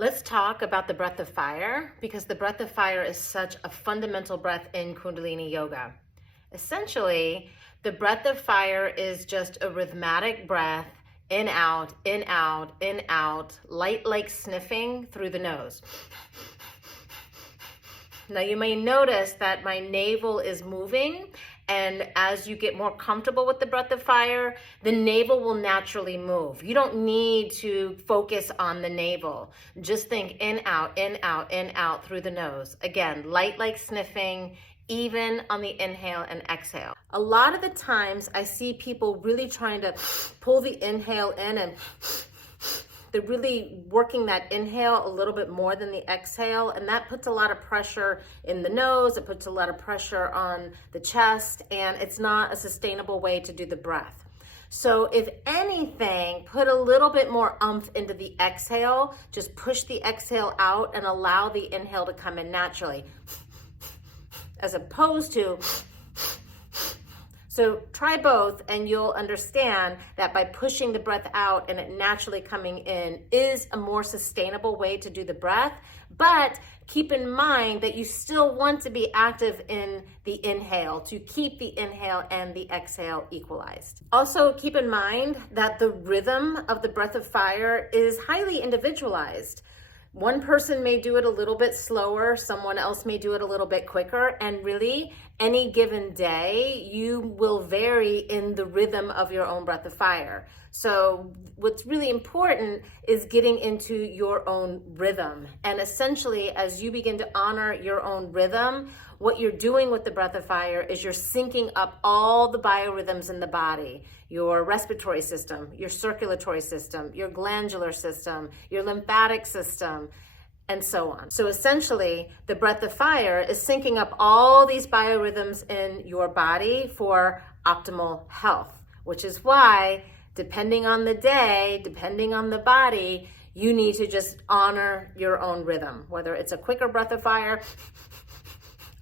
Let's talk about the breath of fire, because the breath of fire is such a fundamental breath in Kundalini yoga. Essentially, the breath of fire is just a rhythmic breath, in, out, in, out, in, out, light like sniffing through the nose. Now you may notice that my navel is moving, and as you get more comfortable with the breath of fire, the navel will naturally move. You don't need to focus on the navel. Just think in, out, in, out, in, out through the nose. Again, light like sniffing, even on the inhale and exhale. A lot of the times I see people really trying to pull the inhale in, and they're really working that inhale a little bit more than the exhale, and that puts a lot of pressure in the nose, it puts a lot of pressure on the chest, and it's not a sustainable way to do the breath. So if anything, put a little bit more oomph into the exhale, just push the exhale out and allow the inhale to come in naturally, as opposed to. So try both, and you'll understand that by pushing the breath out and it naturally coming in is a more sustainable way to do the breath. But keep in mind that you still want to be active in the inhale to keep the inhale and the exhale equalized. Also, keep in mind that the rhythm of the breath of fire is highly individualized. One person may do it a little bit slower, someone else may do it a little bit quicker, and really any given day you will vary in the rhythm of your own breath of fire. So what's really important is getting into your own rhythm. And essentially, as you begin to honor your own rhythm, what you're doing with the breath of fire is you're syncing up all the biorhythms in the body: your respiratory system, your circulatory system, your glandular system, your lymphatic system, and so on. So essentially, the breath of fire is syncing up all these biorhythms in your body for optimal health, which is why, depending on the day, depending on the body, you need to just honor your own rhythm, whether it's a quicker breath of fire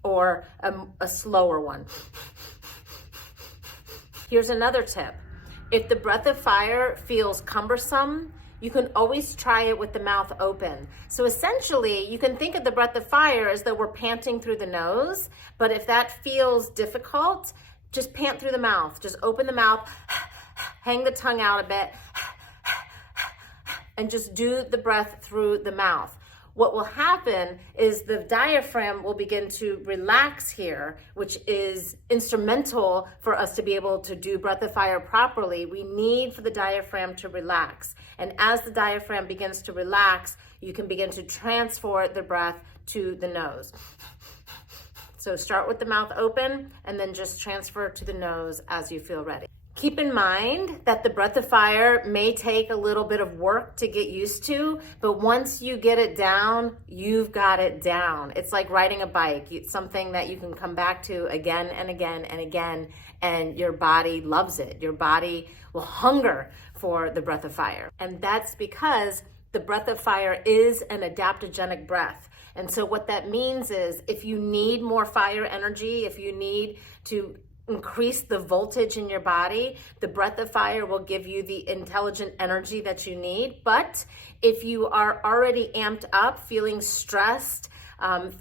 or a slower one. Here's another tip. If the breath of fire feels cumbersome, you can always try it with the mouth open. So essentially, you can think of the breath of fire as though we're panting through the nose, but if that feels difficult, just pant through the mouth. Just open the mouth, hang the tongue out a bit, and just do the breath through the mouth. What will happen is the diaphragm will begin to relax here, which is instrumental for us to be able to do breath of fire properly. We need for the diaphragm to relax. And as the diaphragm begins to relax, you can begin to transfer the breath to the nose. So start with the mouth open and then just transfer to the nose as you feel ready. Keep in mind that the breath of fire may take a little bit of work to get used to, but once you get it down, you've got it down. It's like riding a bike. It's something that you can come back to again and again and again, and your body loves it. Your body will hunger for the breath of fire. And that's because the breath of fire is an adaptogenic breath. And so what that means is if you need more fire energy, if you need to increase the voltage in your body, the breath of fire will give you the intelligent energy that you need. But if you are already amped up, feeling stressed,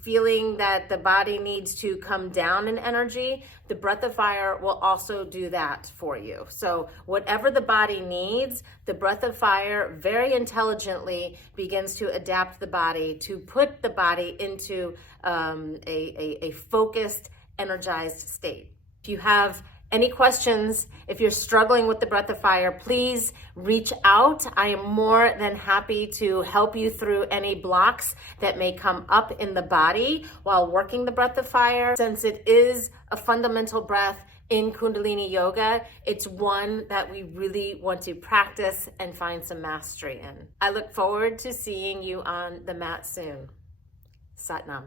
feeling that the body needs to come down in energy, the breath of fire will also do that for you. So whatever the body needs, the breath of fire very intelligently begins to adapt the body to put the body into a focused, energized state. If you have any questions, if you're struggling with the breath of fire, please reach out. I am more than happy to help you through any blocks that may come up in the body while working the breath of fire. Since it is a fundamental breath in Kundalini yoga, it's one that we really want to practice and find some mastery in. I look forward to seeing you on the mat soon. Sat Nam.